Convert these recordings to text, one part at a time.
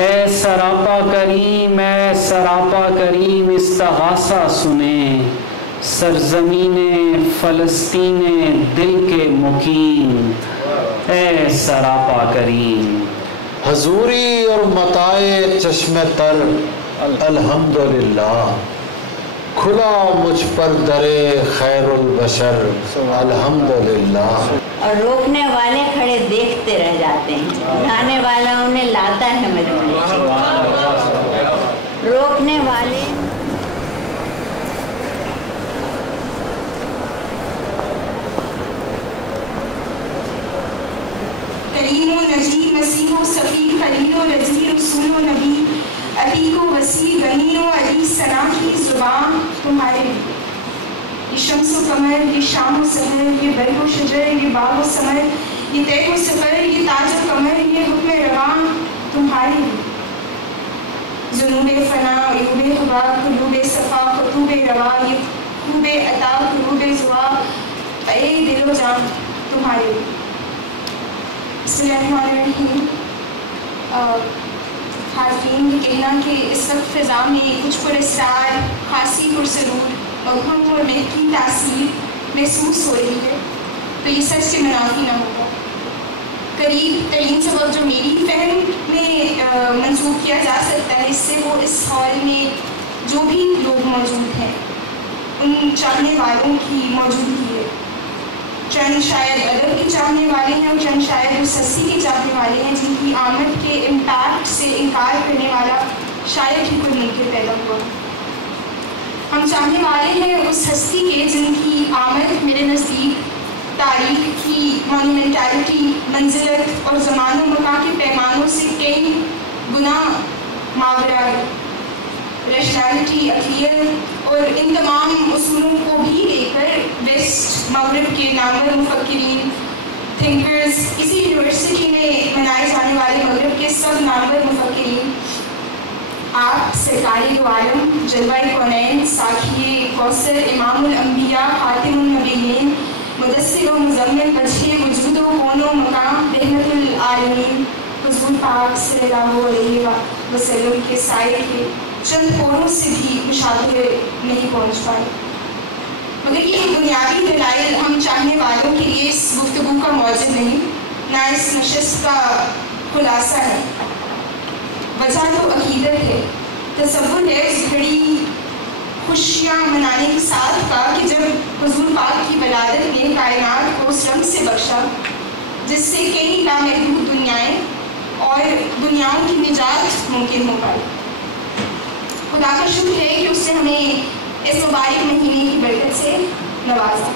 اے سراپا کریم استغاثہ سنیں، سرزمین فلسطین دل کے مقیم، اے سراپا کریم۔ حضوری اور متاع چشم تر الحمدللہ، کھلا مجھ پر در خیر البشر الحمدللہ۔ اور روکنے والے کھڑے دیکھتے رہ جاتے ہیں، لانے والا انہیں لاتا ہے مجبوری سے۔ روکنے والے کریم و نجیب مسیح و صفی خلیل و رضی رسول و نبی عتیق و وسیع غنی و علی ثنا کی زبان تمہارے لیے۔ یہ شمس و قمر، یہ شام و سحر، یہ برگ و شجر، یہ باغ و ثمر، یہ طیب و سفر، یہ تاج و قمر، یہ حکم رواں تمہارے لیے۔ ذنوب فنا، عیوب خدا، قلوب صفا، خطوب روا، یہ خوب عطا، قلوب زوا، اے دل و جان تمہارے لیے۔ بسم اللہ الرحمن الرحیم۔ حاضرین، یہ کہنا کہ اس وقت فضا میں کچھ پراسرار، خاصی پرسرور، مبہم اور مہک کی تاثیر محسوس ہو رہی ہے، تو یہ سچ سے منافی نہ ہوگا۔ قریب ترین سبب جو میری فہم میں منسوخ کیا جا سکتا ہے، اس سے وہ اس ہال میں جو بھی لوگ موجود ہیں ان چاہنے والوں کی موجودگی ہے۔ چند شاید ادب کے چاہنے والے ہیں اور چند شاید اس ہستی کے چاہنے والے ہیں جن کی آمد کے امپیکٹ سے انکار کرنے والا شاید ہی کوئی ممکن پیدا ہوا۔ ہم چاہنے والے ہیں اس ہستی کے جن کی آمد میرے نزدیک تاریخ کی مانومنٹیلٹی، منزلت اور زمان و مکان کے پیمانوں سے کئی گنا ماورا ہے۔ ریشنالٹی، عقلیت اور ان تمام اصولوں کو بھی لے کر ویسٹ مغرب کے نامور مفکرین، تھنکرز، اسی یونیورسٹی میں منائے جانے والے مغرب کے سب نامور مفکرین، آپ سرکار دو عالم، جلوہ کونین، ساکھیے کوثر، امام الانبیاء، خاتم النبیین، مدثر و مزمل، وجہ وجود و کون و مقام، رحمت العالمین، حضور پاک صلی اللہ علیہ وسلم کے سائے کے چند پوروں سے بھی مشابہ نہیں پہنچ پائے۔ مگر یہ بنیادی دلائل ہم چاہنے والوں کے لیے اس گفتگو کا موجب نہیں، نہ اس نشست کا خلاصہ ہے۔ وجہ تو عقیدت ہے، تصور ہے اس گھڑی خوشیاں منانے کے ساتھ کا کہ جب حضور پاک کی ولادت نے کائنات کو اس رنگ سے بخشا جس سے کئی لامحدود دنیائیں اور دنیاؤں کی نجات ممکن ہو پائی۔ خدا کا شکر ہے کہ اس نے ہمیں اس مبارک مہینے کی برکت سے نوازا۔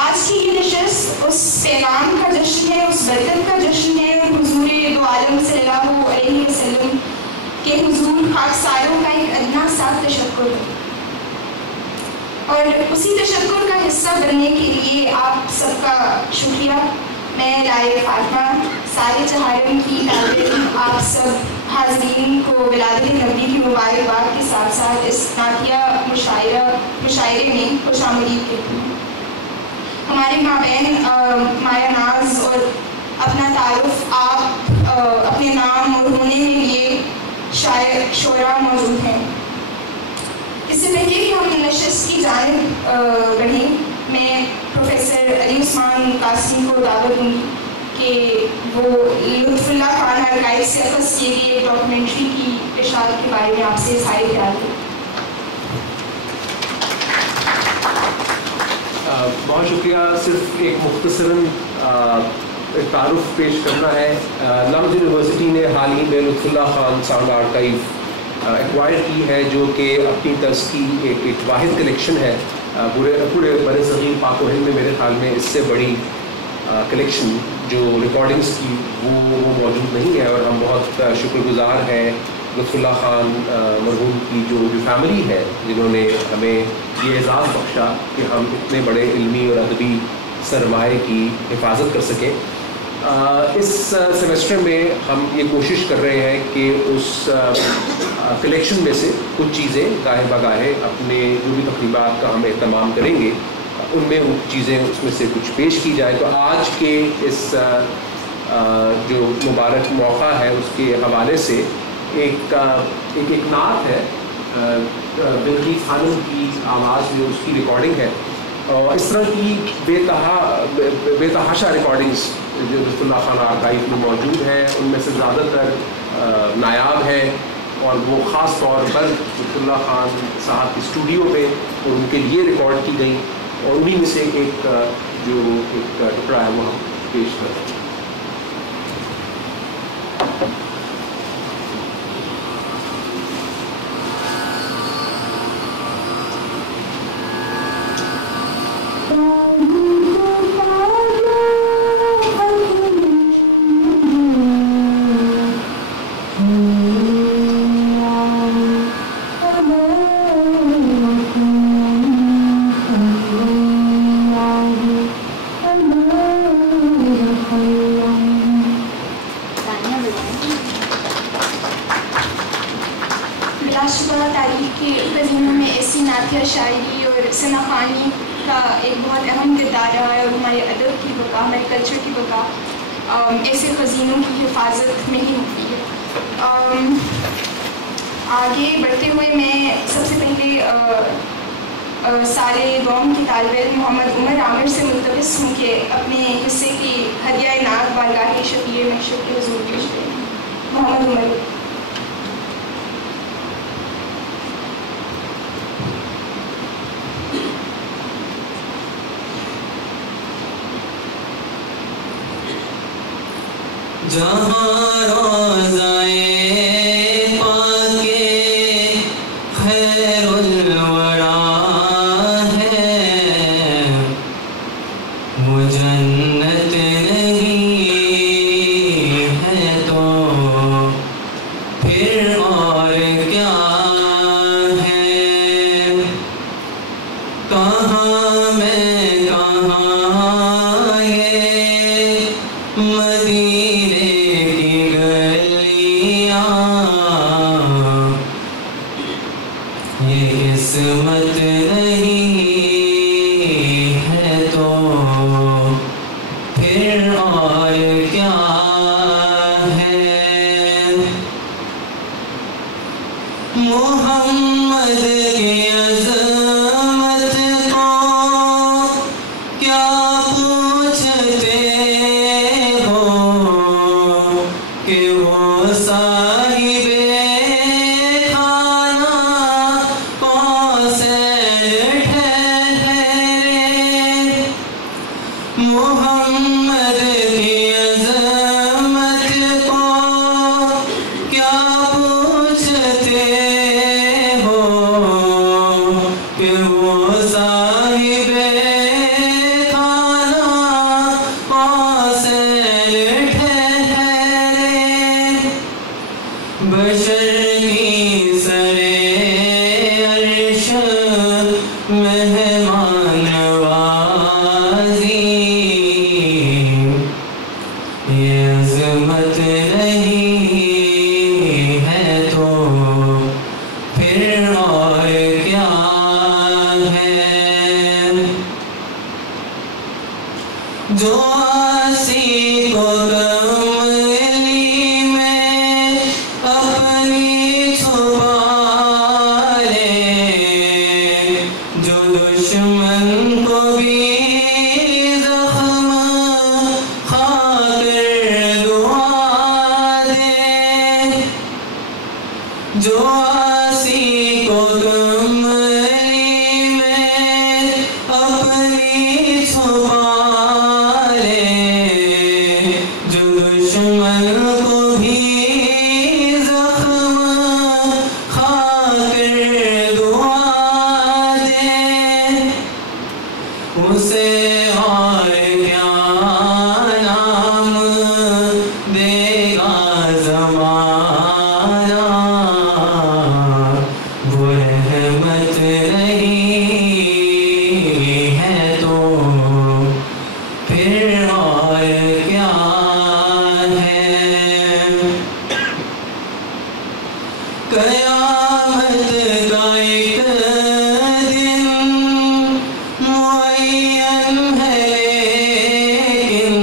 آج کی یہ نشست اس پیغام کا جشن ہے، اس برکت کا جشن ہے، اور حضور دو عالم صلی اللہ علیہ وسلم کے حضور خاکساروں کا ایک ادنا سا تشکر ہے۔ اور اسی تشکر کا حصہ بننے کے لیے آپ سب کا شکریہ۔ میں لائے فاطمہ سارے چہارم کی طالب آپ سب حاضرین کو ولادت نبی کی مبارکباد کے ساتھ ساتھ اس نعتیہ مشاعرے میں خوش آمدید کہتی ہوں۔ ہمارے مابین مایا ناز اور اپنا تعارف آپ اپنے نام اور ہونے میں لیے شعراء موجود ہیں۔ اس سے پہلے کہ ہم نشست کی جانب بڑھیں، میں پروفیسر علی عثمان قاسمی کو دعوت دوں گی کہ وہ لطف اللہ خان ارکائیو سے اخذ کیے گئے ایک ڈاکومنٹری کی اشاعت کے بارے میں آپ سے اظہار خیال ہے۔ بہت شکریہ۔ صرف ایک مختصراً تعارف پیش کرنا ہے۔ لمز یونیورسٹی نے حال ہی میں لطف اللہ خان ساؤنڈ آرکائیو ایکوائر کی ہے، جو کہ اپنی طرز کی ایک واحد کلیکشن ہے پورے بر صغیر پاک و ہند میں۔ میرے خیال میں اس سے بڑی کلیکشن جو ریکارڈنگز کی وہ موجود نہیں ہے، اور ہم بہت شکر گزار ہیں لطف اللہ خان مرحوم کی جو فیملی ہے، جنہوں نے ہمیں یہ اعزاز بخشا کہ ہم اتنے بڑے علمی اور ادبی سرمایے کی حفاظت کر سکیں۔ اس سیمسٹر میں ہم یہ کوشش کر رہے ہیں کہ اس کلیکشن میں سے کچھ چیزیں گاہے بگاہے اپنے جو بھی تقریبات کا ہم اہتمام کریں گے ان میں وہ چیزیں اس میں سے کچھ پیش کی جائے۔ تو آج کے اس جو مبارک موقع ہے اس کے حوالے سے ایک نعت ہے بلقیس خانم کی آواز میں، اس کی ریکارڈنگ ہے. اور اس طرح کی بے تحاشا ریکارڈنگس جو لطف اللہ خان آرکائیو میں موجود ہیں، ان میں سے زیادہ تر نایاب ہے، اور وہ خاص طور پر لطف اللہ خان صاحب کی اسٹوڈیو میں اور ان کے لیے ریکارڈ کی گئی، اور انہیں میں سے ایک ٹکڑا ہے وہ ہم پیش کرتے ہیں. شاعری اور ثنا خوانی کا ایک بہت اہم کردار رہا ہے، اور ہمارے ادب کی بقا، ہمارے کلچر کی بقا ایسے خزینوں کی حفاظت میں ہی ہوتی ہے. آگے بڑھتے ہوئے میں سب سے پہلے سارے قوم کے طالب علم محمد عمر عامر سے ملتمس ہوں کہ اپنے حصے کی ہدیہ نعت بارگاہ شفیع مشرق کے حضور پیش کریں. محمد عمر. جہاں روزائے پاکے خیر الورا ہے، وہ جنت نہیں ہے تو پھر اور کیا ہے. کہاں میں کہاں یہ مدینے کی گلیاں، یہ قسمت نہیں ہے تو پھر اور کیا ہے. محمد کی عظمت کو کیا پوچھتے ہو کہ وہ صاحب خانہ قوسین ٹھہرے. محمد کی عظمت کو کیا پوچھتے ہو کہ وہ صاحب خانہ قوسین ٹھہرے. بشر کی سرے عرش مہمان نوازی، یہ عظمت نہیں ہے تو پھر اور کیا ہے. جو آسی کو کملی میں اپنی چھپا لے، جو دشمن کو بھی زخم کھا کر دعا دے، جو آسی کو کملی میں اپنی چھپا لے، جو دشمن کو بھی زخم کھا کر دعا دے، اسے اور کیا نام دے گا زمانہ. وہ رحمت نہیں ہے تو پھر اور کیا ہے. قیامت کا ایک دن معین ہے لیکن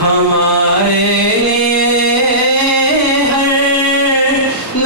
ہمارا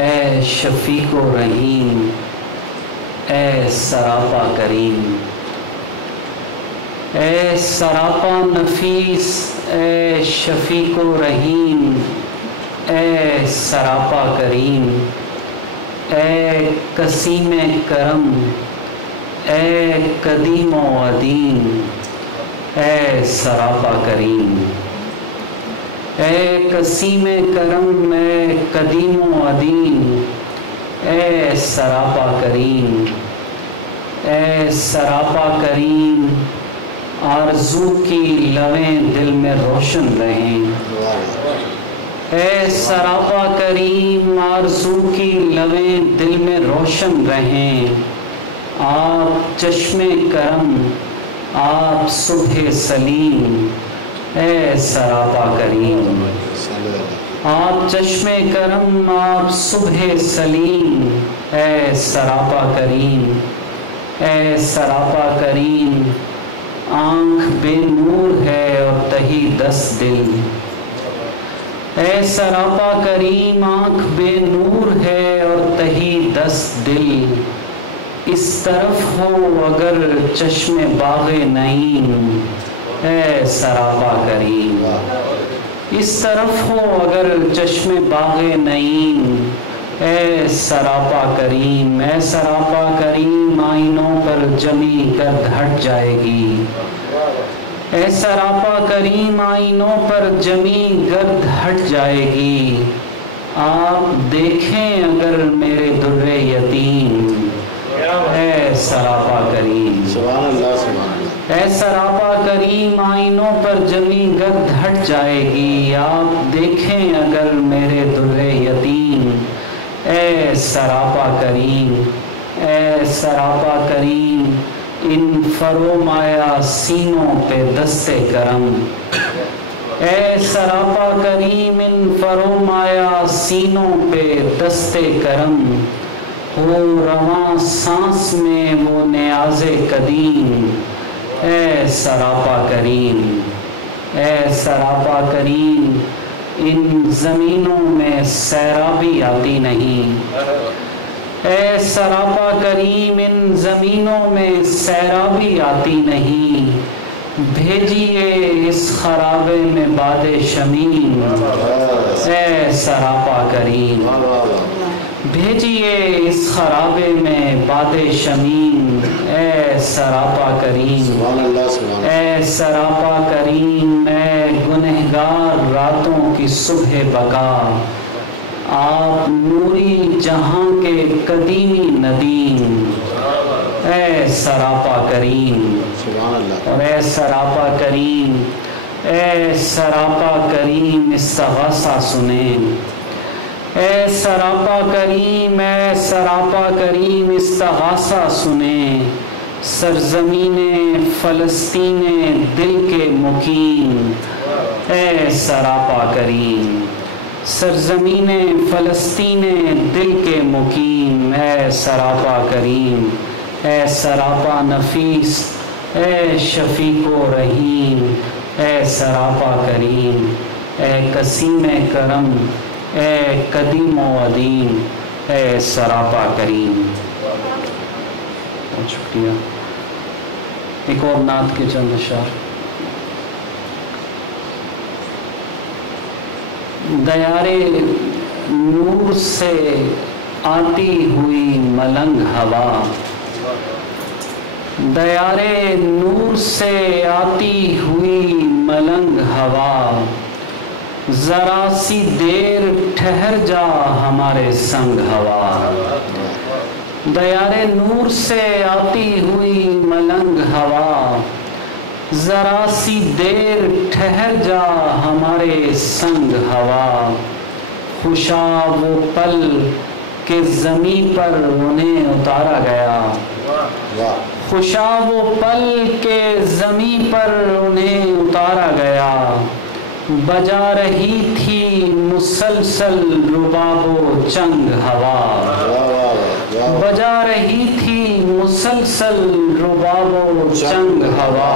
اے شفیق و رحیم، اے سراپا کریم، اے سراپا نفیس، اے شفیق و رحیم، اے سراپا کریم، اے قسیم کرم، اے قدیم و عدیم، اے سراپا کریم، اے قسیم کرم، اے قدیم و عدیم، اے سراپا کریم، اے سراپا کریم، آرزو کی لویں دل میں روشن رہیں، اے سراپا کریم، آرزو کی لویں دل میں روشن رہیں، آپ چشم کرم، آپ صبح سلیم، اے سراپا کریم، آپ چشم کرم، آپ صبح سلیم، اے سراپا کریم، اے سراپا کریم، آنکھ بے نور ہے اور تہی دست دل، اے سراپا کریم، آنکھ بے نور ہے اور تہی دست دل، اس طرف ہو اگر چشم باغ نعیم، اے سراپا کریم، اس طرف ہو اگر چشم باغ نعیم، اے سراپا کریم، اے سراپا کریم، آئینوں پر جمی گرد ہٹ جائے گی، اے سراپا کریم، آئینوں پر جمی گرد ہٹ جائے گی، آپ دیکھیں اگر میرے در یتیم، اے سراپا کریم، سبحان اللہ سبحان اللہ، اے سراپا کریم، آئینوں پر جمی گرد ہٹ جائے گی، آپ دیکھیں اگر میرے در یتیم، اے سراپا کریم، اے سراپا کریم، ان فرومایا سینوں پہ دست کرم، اے سراپا کریم، ان فرومایا سینوں پہ دست کرم، ہو رواں سانس میں وہ نیاز قدیم، اے سراپا کریم، اے سراپا کریم، ان زمینوں میں سیرابی آتی نہیں، اے سراپا کریم، ان زمینوں میں سیرابی آتی نہیں، بھیجیے اس خرابے میں باد شمیم، اے سراپا کریم، بھیجیے اس خرابے میں باد شمیم، اے سراپا کریم، اے سراپا کریم، اے گنہگار راتوں کی صبح بقا، آپ نوری جہاں کے قدیمی ندیم، اے سراپا کریم، اور اے سراپا کریم، اے سراپا کریم، استغاثہ سنیں، اے سراپا کریم، اے سراپا کریم، استغاثہ سنیں، سرزمین فلسطین دل کے مقیم، اے سراپا کریم، سرزمین فلسطین دل کے مقیم، اے سراپا کریم، اے سراپا نفیس، اے شفیق و رحیم، اے سراپا کریم، اے قسیم کرم، اے قدیم و عدیم، اے سراپا کریم۔ بہت شکریہ۔ ایک اور نعت کے چند اشعار۔ دیارے نور سے آتی ہوئی ملنگ ہوا، دیارے نور سے آتی ہوئی ملنگ ہوا، ذرا سی دیر ٹھہر جا ہمارے سنگ ہوا، دیارے نور سے آتی ہوئی ملنگ ہوا، ذرا سی دیر ٹھہر جا ہمارے سنگ ہوا، خوشا وہ پل کہ زمیں پر انہیں اتارا گیا، خوشا وہ پل کہ زمیں پر انہیں اتارا گیا، بجا رہی تھی مسلسل رباب و چنگ ہوا، بجا رہی تھی مسلسل رباب و چنگ ہوا،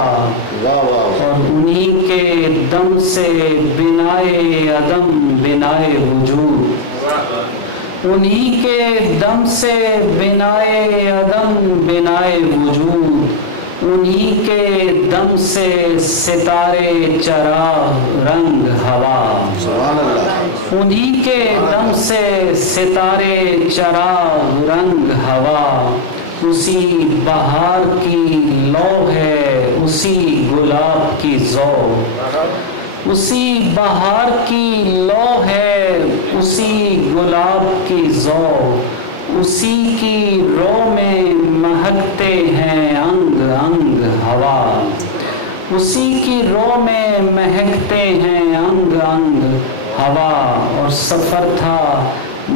اور انہی کے دم سے بنائے عدم بنائے وجود، انہی کے دم سے بنائے عدم بنائے وجود، انہی کے دم سے ستارے چراغ رنگ ہوا، انہی کے دم سے ستارے چراغ رنگ ہوا، اسی بہار کی لو ہے اسی گلاب کی ذو، اسی بہار کی لو ہے اسی گلاب کی ذو، اسی کی رو میں مہکتے ہیں انگ انگ ہوا، اسی کی رو میں مہکتے ہیں انگ انگ ہوا، اور سفر تھا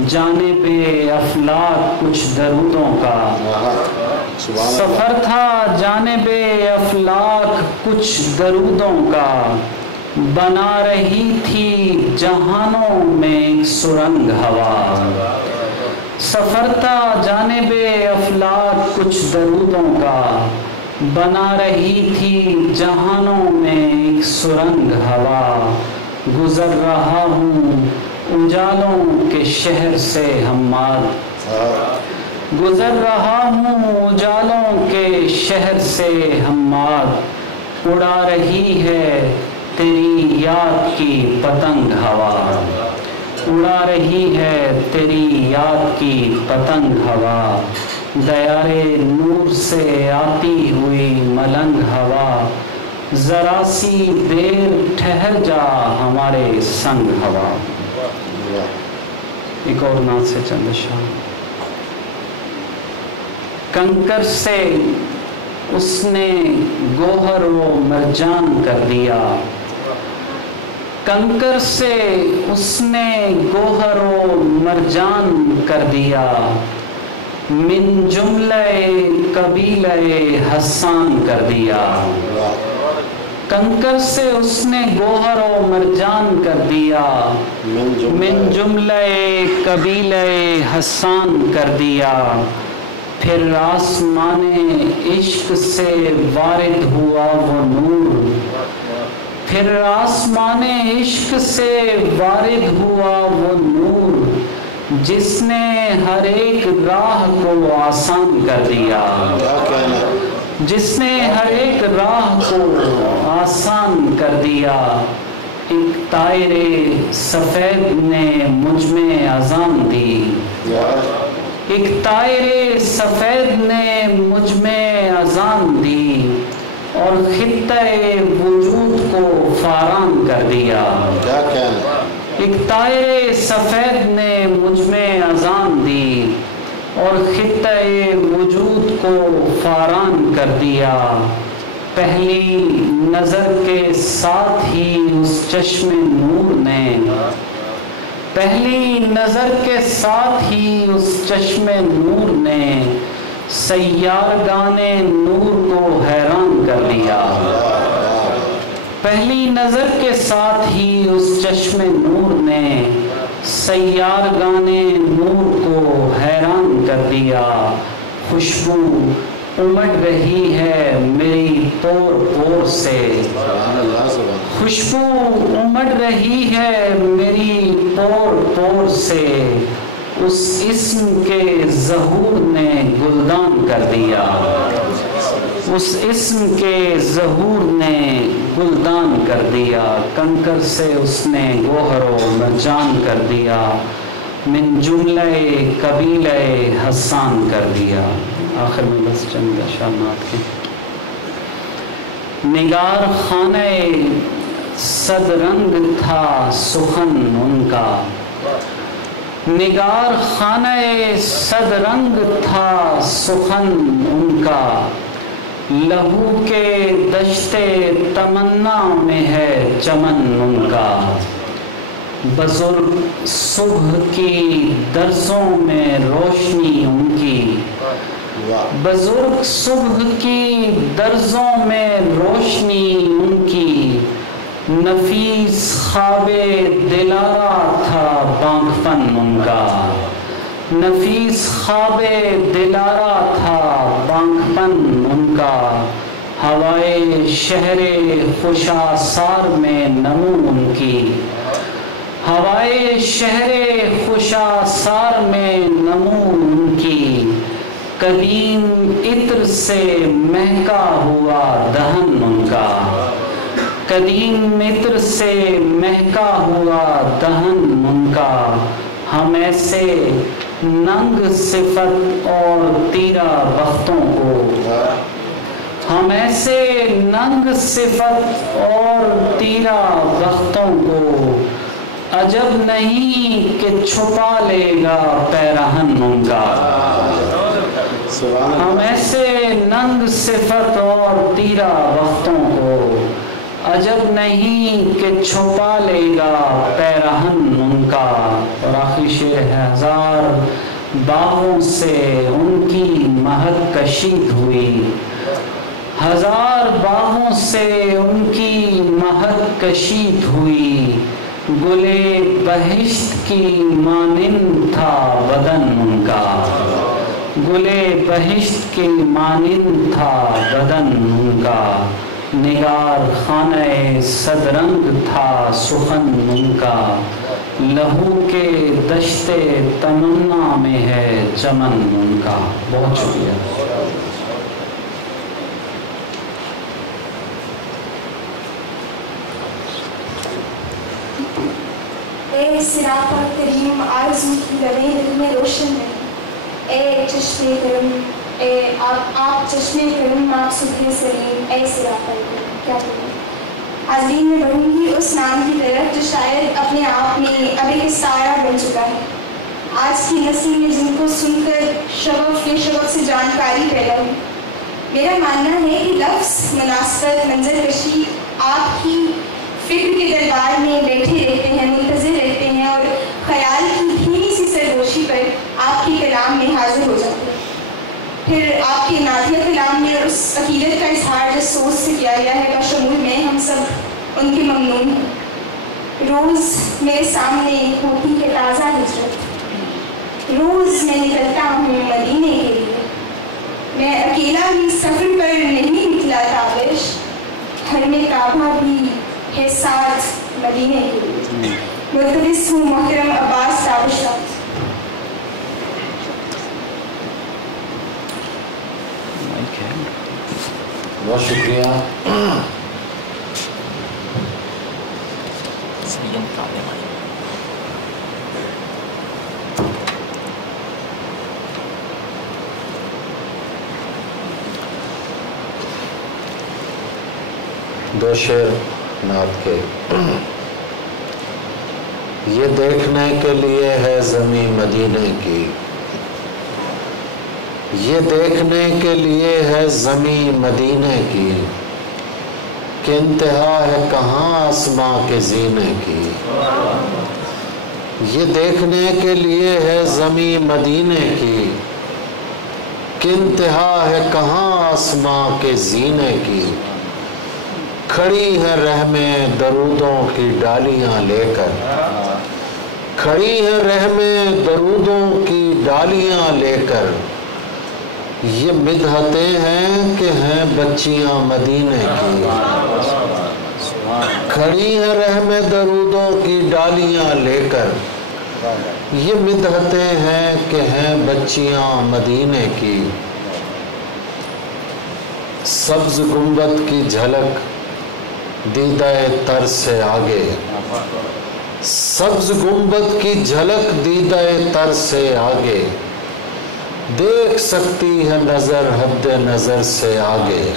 جانب افلاک کچھ درودوں کا، سفر تھا جانب افلاک کچھ درودوں کا، بنا رہی تھی جہانوں میں ایک سرنگ ہوا، سفر تھا جانب افلاک کچھ درودوں کا، بنا رہی تھی جہانوں میں ایک سرنگ ہوا، گزر رہا ہوں اجالوں کے شہر سے حماد، گزر رہا ہوں اجالوں کے شہر سے حماد، اڑا رہی ہے تیری یاد کی پتنگ ہوا، اڑا رہی ہے تیری یاد کی پتنگ ہوا، دیار نور سے آتی ہوئی ملنگ ہوا، ذرا سی دیر ٹھہر جا ہمارے سنگ ہوا۔ ایک اور نعت سے چند اشعار۔ کنکر سے اس نے گوہر و مرجان کر دیا، کنکر سے اس نے گوہر و مرجان کر دیا، من جملہ قبیلہ حسان کر دیا، کنکر سے اس نے گوہر و مرجان کر دیا، من جملہ قبیلہ حسان کر دیا، پھر آسمان عشق سے وارد ہوا وہ نور، پھر آسمان عشق سے وارد ہوا وہ نور، جس نے ہر ایک راہ کو آسان کر دیا، جس نے ہر ایک راہ کو آسان کر دیا، ایک طائر سفید نے مجھ میں اذان دی، ایک طائر سفید نے مجھ میں اذان دی، اور خطہ وجود کو فاران کر دیا، ایک طائر سفید نے مجھ میں اذان دی، اور خطہ وجود کو فاران کر دیا، پہلی نظر کے ساتھ ہی اس چشم نور نے، پہلی نظر کے ساتھ ہی اس چشم نور نے سیارگان نور کو حیران کر دیا، پہلی نظر کے ساتھ ہی اس چشم نور نے سیارگان نور کو حیران کر دیا، خوشبو امڑ رہی ہے میری پور پور سے، خوشبو امڑ رہی ہے میری پور پور سے، اس اسم کے ظہور نے گلدان کر دیا، اس اسم کے ظہور نے گلدان کر دیا، کنکر سے اس نے گوہر و مرجان کر دیا، من جملہ قبیلہ حسان کر دیا۔ آخر میں بس چند اشارات کی۔ نگار خانہ صد رنگ تھا سخن ان کا، نگار خانہ صد رنگ تھا سخن ان کا، لہو کے دشت تمنا میں ہے چمن ان کا، بزرگ صبح کی درزوں میں روشنی ان کی، بزرگ صبح کی درزوں میں روشنی ان کی، نفیس خواب دلارا تھا بانگ فن ان کا، نفیس خواب دلارا تھا بانگ فن ان کا، ہوائے شہر خوش آثار میں نمو ان کی، ہوائے شہر خوشاسار میں نمو ان کی، قدیم عطر سے مہکا ہوا دہن ان کا، قدیم عطر سے مہکا ہوا دہن ان کا، ہم ایسے ننگ صفت اور تیرا بختوں کو، ہم ایسے ننگ صفت اور تیرا بختوں کو، عجب نہیں کہ چھپا لے گا پیرہن ان کا، ہم ایسے ننگ صفت اور تیرا بختوں کو، عجب نہیں کہ چھپا لے گا پیرہن ان کا۔ اور آخری شعر ہے، ہزار باغوں سے ان کی مہک کشید ہوئی، ہزار باغوں سے ان کی مہک کشید ہوئی، گلے بہشت کی مانند تھا بدن ان کا، گلے بہشت کی مانند تھا بدن ان کا، نگار خانہ صدرنگ تھا سخن ان کا، لہو کے دشت تمنا میں ہے چمن ان کا۔ بہت شکریہ۔ اے صراط کریم آرزو کی لبیں دل میں روشن ہے، اے چشمے کرم، اے آپ چشمے کرم، آپ صبح سلیم، اے صراط کریم۔ کیا کروں حاضرین، میں بڑھوں گی اس نام کی طرف جو شاید اپنے آپ میں اب ایک ستارہ بن چکا ہے، آج کی نسل میں جن کو سن کر شغف سے جانکاری پیدا ہوئی۔ میرا ماننا ہے کہ لفظ، مناسبت، منظر کشی آپ کی فکر کے دربار میں بیٹھے رہتے ہیں، منتظر رہتے ہیں، اور خیال کی دھیمی سی سرگوشی پر آپ کے کلام میں حاضر ہو جاتے ہیں۔ پھر آپ کے نادیہ کلام میں اس عقیدت کا اظہار جس سوچ سے کیا گیا ہے، بشمول میں ہم سب ان کے ممنون ہیں۔ روز میرے سامنے ہوتی ہے تازہ ہجرت، روز میں نکلتا ہوں مدینے کے لیے، میں اکیلا بھی سفر پر نہیں نکلا تابش، گھر میں کعبہ بھی ہے ساتھ مدینے کے لیے۔ ملتمس ہوں محترم عباس تابش رات۔ بہت شکریہ۔ دو شعر نعت کے۔ یہ دیکھنے کے لیے ہے زمین مدینے کی، یہ دیکھنے کے لیے ہے زمین مدینے کی، کہ انتہا ہے کہاں آسماں کے زینے کی۔ یہ دیکھنے کے لیے ہے زمین مدینے کی، کہ انتہا ہے کہاں آسماں کے زینے کی۔ کھڑی ہے رحمیں درودوں کی ڈالیاں لے کر، کھڑی ہے رحمیں درودوں کی ڈالیاں لے کر، یہ مدحتیں ہیں کہ ہیں بچیاں مدینے کی۔ کھڑی ہے رحمیں درودوں کی ڈالیاں لے کر، یہ مدحتیں ہیں کہ ہیں بچیاں مدینے کی۔ سبز گنبد کی جھلک دیدہ تر سے آگے، سبز گنبد کی جھلک دیدہ تر سے آگے، دیکھ سکتی ہے نظر حد نظر سے آگے۔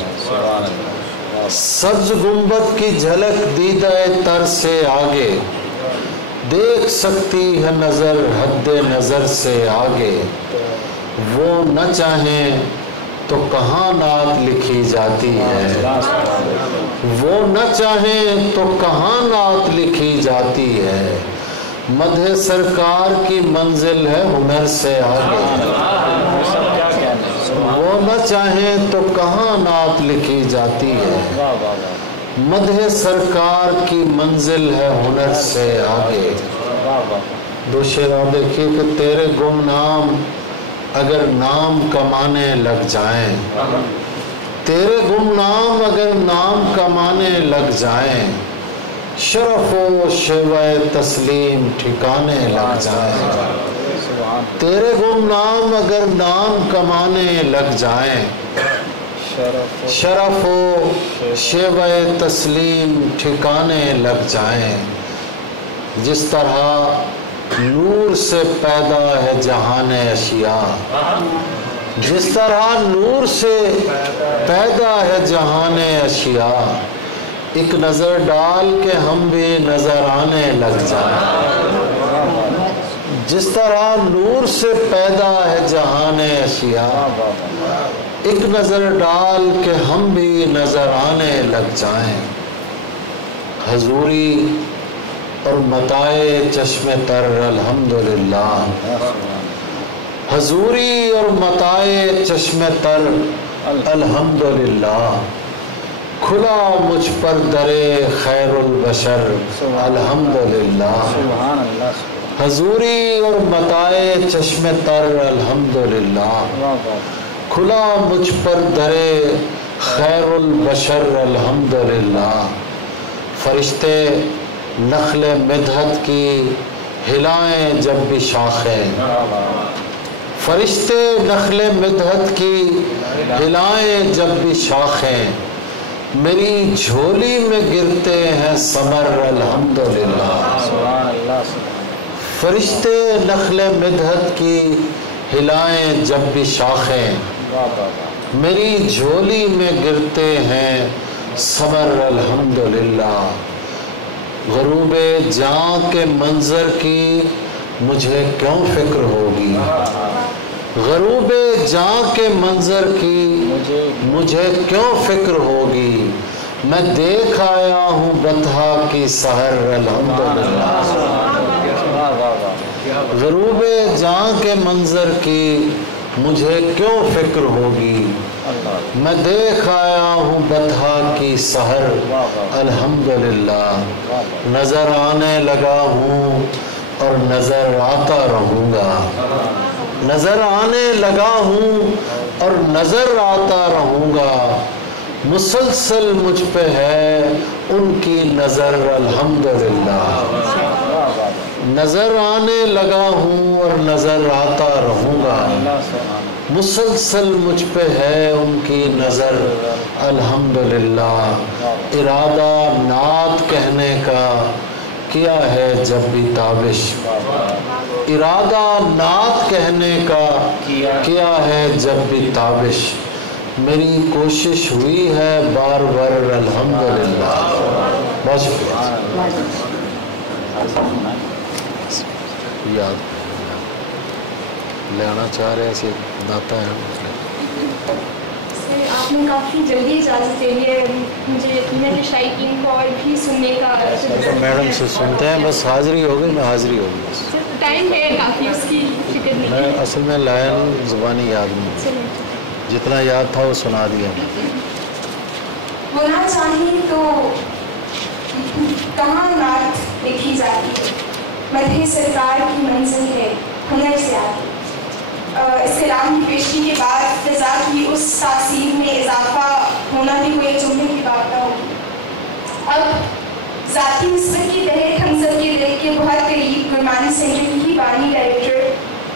سبز گنبد کی جھلک دیدہ تر سے آگے، دیکھ سکتی ہے نظر حد نظر سے آگے۔ وہ نہ چاہیں تو کہاں نعت لکھی جاتی ہے، وہ نہ چاہیں تو کہاں نعت لکھی جاتی ہے۔ مدح سرکار کی منزل ہے ہنر سے آگے، وہ نہ چاہیں تو کہاں نعت لکھی جاتی ہے۔ مدح سرکار کی منزل ہے ہنر سے آگے۔ دو شعر دیکھیے کہ تیرے گمنام اگر نام کمانے لگ جائیں، تیرے گمنام اگر نام کمانے لگ جائیں، شرف و شیوہ تسلیم ٹھکانے لگ جائیں، تیرے گمنام اگر نام کمانے لگ جائیں، شرف و شیوہ تسلیم ٹھکانے لگ جائیں، جس طرح نور سے پیدا ہے جہان اشیاء، جس طرح نور سے پیدا ہے جہان اشیاء، ایک نظر ڈال کے ہم بھی نظر آنے لگ جائیں، جس طرح نور سے پیدا ہے جہان اشیاء، ایک نظر ڈال کے ہم بھی نظر آنے لگ جائیں، حضوری اور متاع چشم تر الحمدللہ، حضوری اور متاع چشم تر الحمدللہ، کھلا مجھ پر درے خیر البشر الحمدللہ، حضوری اور متاع چشم تر الحمدللہ، کھلا مجھ پر درے خیر البشر الحمدللہ، فرشتے نخل مدحت کی ہلائیں جب بھی شاخیں، فرشتے نخل مدحت کی ہلائیں جب بھی شاخیں، میری جھولی میں گرتے ہیں ثمر الحمدللہ، فرشتے نخل مدحت کی ہلائیں جب بھی شاخیں، میری جھولی میں گرتے ہیں ثمر الحمدللہ، غروب جاں کے منظر کی مجھے کیوں فکر ہوگی، غروب جاں کے منظر کی مجھے کیوں فکر ہوگی، میں دیکھ آیا ہوں بطحا کی سحر الحمدللہ، غروب جاں کے منظر کی مجھے کیوں فکر ہوگی، میں دیکھ آیا ہوں بطحا کی سحر الحمدللہ، نظر آنے لگا ہوں اور نظر آتا رہوں گا، نظر آنے لگا ہوں اور نظر آتا رہوں گا، مسلسل مجھ پہ ہے ان کی نظر الحمدللہ، نظر آنے لگا ہوں اور نظر آتا رہوں گا، مسلسل مجھ پہ ہے ان کی نظر الحمدللہ، ارادہ نعت کہنے کا کیا ہے جب بھی تابش، ارادہ نعت کہنے کا کیا ہے جب بھی تابش، میری کوشش ہوئی ہے بار بار الحمدللہ، بہت شکریہ، یاد لینا چاہ رہے ایسے داتا ہے۔ آپ نے کافی جلدی اجازت لے لی ہے، مجھے یقین ہے شائقین کو اور بھی سننے کا، میڈم سے سنتے ہیں، بس حاضری ہو گئی، میں حاضری ہو گئی، ٹائم ہے کافی، اس کی فکر نہیں ہے، اصل میں لائن زبانی یاد نہیں، جتنا یاد تھا وہ سنا دیا۔ ہونا چاہیے تو کہاں نعت لکھی جاتی ہے، مدح سرکار کی منزل ہے ہنر سے آتی، اس کلام کی پیشی کے بعد فضا کی اس تاثیر میں اضافہ ہونا بھی کوئی جملے کی بات نہ ہوگی۔ اب ذاتی نسبت کے تحت ہم سب کے دل کے بہت قریب گرمانی سینٹر کی بانی ڈائریکٹر،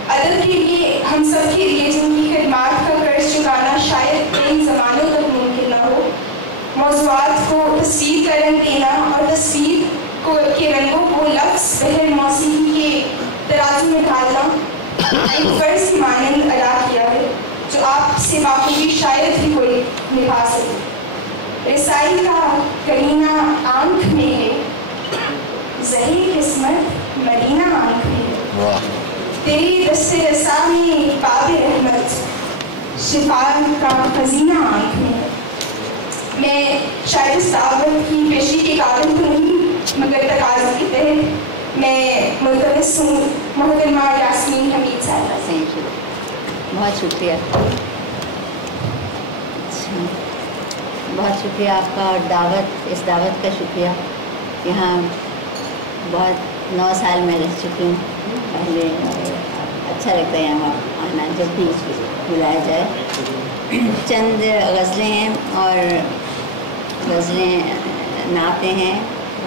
ادب کے لیے ہم سب کے لیے جن کی خدمات کا قرض چکانا شاید کئی زمانوں تک ممکن نہ ہو، موضوعات کو تصویر کا رنگ دینا اور تصویر کے رنگوں کو لفظ بہر موسیقی کے ترازو میں ڈالنا ایک فرض کی مانند ادا کیا ہے جو آپ سے بخوبی شاید ہی کوئی نبھا سکے۔ رسائی کا کرینہ آنکھ میں ہے، زہی قسمت مدینہ آنکھ میں ہے، تیری دست رسا میں باب رحمت شفا کا خزینہ آنکھ میں ہے۔ میں شاید اس دعوت کی پیشی کے قابل تو نہیں، مگر تقاضے کے تحت میں ملتمس ہوں محترمہ یاسمین حمید صاحبہ سے۔ بہت شکریہ، بہت شکریہ آپ کا، اور اس دعوت کا شکریہ۔ یہاں بہت 9 سال میں رہ چکی ہوں پہلے، اور اچھا لگتا ہے یہاں آنا جب بھی بلایا جائے۔ چند غزلیں ہیں اور غزلیں نعتیں ہیں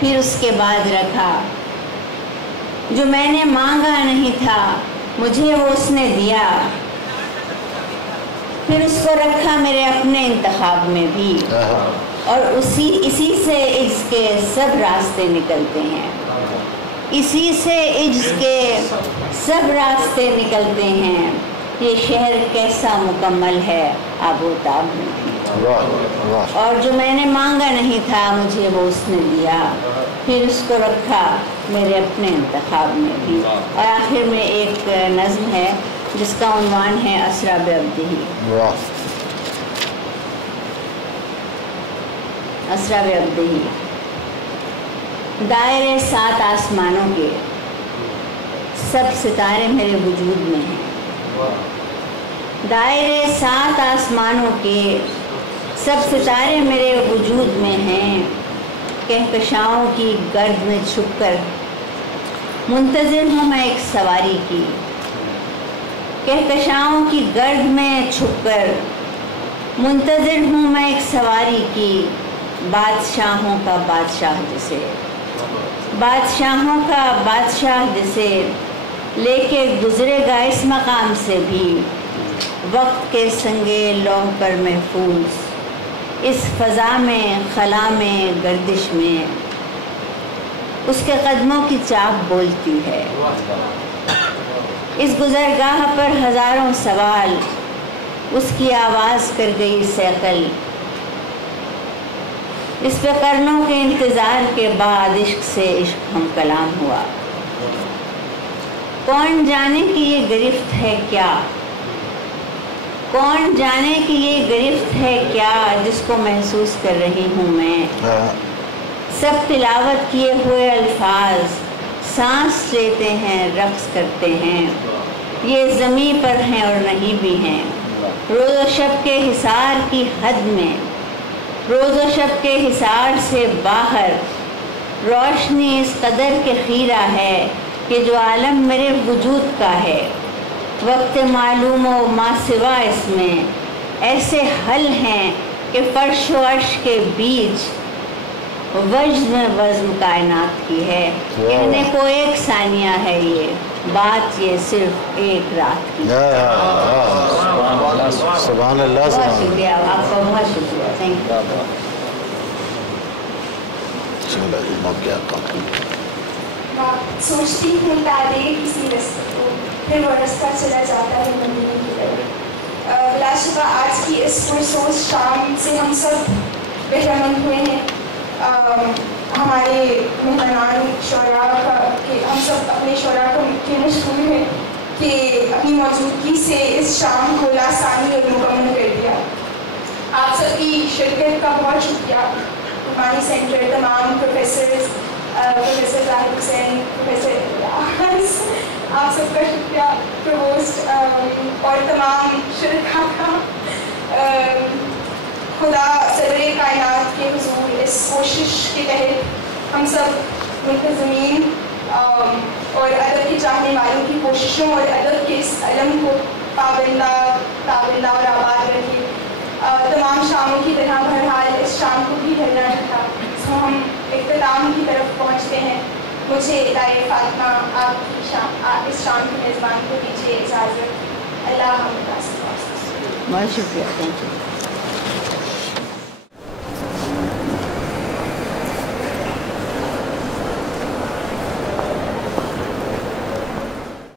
پھر اس کے بعد رکھا، جو میں نے مانگا نہیں تھا مجھے وہ اس نے دیا، پھر اس کو رکھا میرے اپنے انتخاب میں بھی، اور اسی سے عجز کے سب راستے نکلتے ہیں، اسی سے عجز کے سب راستے نکلتے ہیں، یہ شہر کیسا مکمل ہے آب و تاب میں بھی، اور جو میں نے مانگا نہیں تھا مجھے وہ اس نے دیا، پھر اس کو رکھا میرے اپنے انتخاب میں بھی۔ اور آخر میں ایک نظم ہے جس کا عنوان ہے اسرا بعبدہ۔ اسرا بعبدہ، دائرے 7 آسمانوں کے سب ستارے میرے وجود میں ہیں، دائرے 7 آسمانوں کے سب ستارے میرے وجود میں ہیں، کہکشاؤں کی گرد میں چھپ کر منتظر ہوں میں ایک سواری کی، کہکشاؤں کی گرد میں چھپ کر منتظر ہوں میں ایک سواری کی، بادشاہوں کا بادشاہ جسے، بادشاہوں کا بادشاہ جسے لے کے گزرے گا اس مقام سے بھی، وقت کے سنگے لوح پر محفوظ اس فضا میں خلا میں گردش میں، اس کے قدموں کی چاپ بولتی ہے، اس گزرگاہ پر ہزاروں سوال، اس کی آواز کر گئی سیقل، اس پہ قرنوں کے انتظار کے بعد عشق سے عشق ہم کلام ہوا، کون جانے کہ یہ گرفت ہے کیا، کون جانے کہ یہ گرفت ہے کیا جس کو محسوس کر رہی ہوں میں، سب تلاوت کیے ہوئے الفاظ سانس لیتے ہیں رقص کرتے ہیں، یہ زمین پر ہیں اور نہیں بھی ہیں، روز و شب کے حصار کی حد میں، روز و شب کے حصار سے باہر روشنی اس قدر کے خیرہ ہے کہ جو عالم میرے وجود کا ہے، وقت معلوم و ما سوا اس میں ایسے حل ہیں کہ فرش و عرش کے بیچ وجد میں وزن کائنات کی ہے، کہنے کو ایک ثانیہ ہے یہ بات، یہ صرف ایک رات کی۔ سبحان اللہ، بہت شکریہ آپ کا، بہت شکریہ، تھینک یو۔ سوچتی ہوں تارے کسی رستے کو، پھر وہ رستہ چلا جاتا ہے مدینے کی طرف۔ بلا شبہ آج کی اس پرسوز شام سے ہم سب بہرمند ہوئے ہیں، ہمارے مہمانان شعراء کا، کہ ہم سب اپنے شعراء کے مشغول ہیں کہ اپنی موجودگی سے اس شام کو لاسانی اور مکمل کر دیا۔ آپ سب کی شرکت کا بہت شکریہ، عثمانی سینٹر، تمام پروفیسرز، پروفیسر ظاہر حسین، پروفیسر ریاض، آپ سب کا شکریہ، پرووسٹ اور تمام شرکا کا۔ خدا صدر کائنات کے حضور اس کوشش کے تحت ہم سب منتظمین اور ادب کے چاہنے والوں کی کوششوں اور ادب کے اس علم کو پابندہ اور آباد رکھے۔ تمام شاموں کی طرح بہرحال اس شام کو بھی بھرنا تھا، تو ہم اختتام کی طرف پہنچتے ہیں۔ مجھے دائرہ فاطمہ آپ کی اس شام کے میزبان کو دیجیے اجازت۔ اللہ حافظ۔ بہت شکریہ، تھینک یو۔